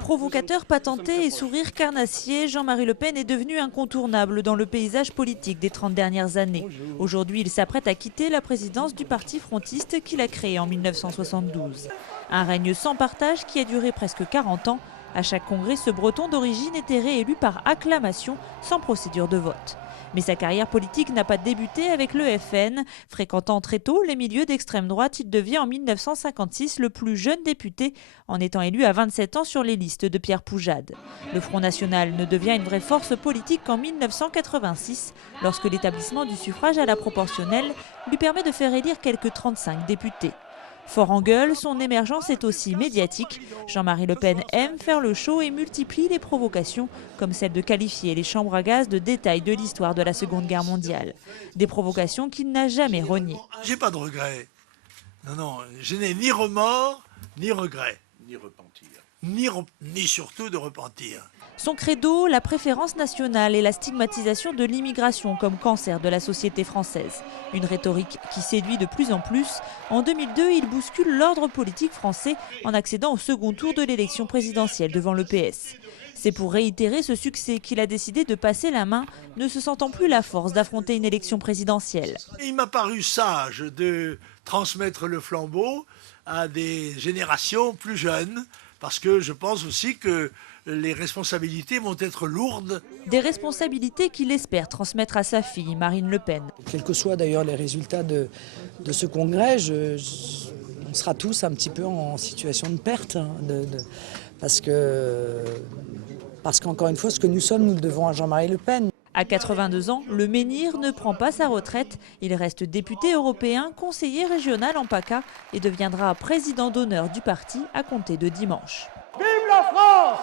Provocateur patenté et sourire carnassier, Jean-Marie Le Pen est devenu incontournable dans le paysage politique des 30 dernières années. Aujourd'hui, il s'apprête à quitter la présidence du parti frontiste qu'il a créé en 1972. Un règne sans partage qui a duré presque 40 ans. À chaque congrès, ce breton d'origine était réélu par acclamation, sans procédure de vote. Mais sa carrière politique n'a pas débuté avec le FN. Fréquentant très tôt les milieux d'extrême droite, il devient en 1956 le plus jeune député, en étant élu à 27 ans sur les listes de Pierre Poujade. Le Front National ne devient une vraie force politique qu'en 1986, lorsque l'établissement du suffrage à la proportionnelle lui permet de faire élire quelques 35 députés. Fort en gueule, son émergence est aussi médiatique. Jean-Marie Le Pen aime faire le show et multiplie les provocations, comme celle de qualifier les chambres à gaz de détails de l'histoire de la Seconde Guerre mondiale. Des provocations qu'il n'a jamais reniées. J'ai pas de regrets. Non, je n'ai ni remords, ni regrets. Ni repentir. Ni surtout de repentir. Son credo, la préférence nationale et la stigmatisation de l'immigration comme cancer de la société française. Une rhétorique qui séduit de plus en plus. En 2002, il bouscule l'ordre politique français en accédant au second tour de l'élection présidentielle devant le PS. C'est pour réitérer ce succès qu'il a décidé de passer la main, ne se sentant plus la force d'affronter une élection présidentielle. Il m'a paru sage de transmettre le flambeau à des générations plus jeunes, parce que je pense aussi que les responsabilités vont être lourdes. Des responsabilités qu'il espère transmettre à sa fille, Marine Le Pen. Quels que soient d'ailleurs les résultats de ce congrès, on sera tous un petit peu en situation de perte, parce qu'encore une fois, ce que nous sommes, nous le devons à Jean-Marie Le Pen. À 82 ans, le menhir ne prend pas sa retraite. Il reste député européen, conseiller régional en PACA et deviendra président d'honneur du parti à compter de dimanche. Vive la France!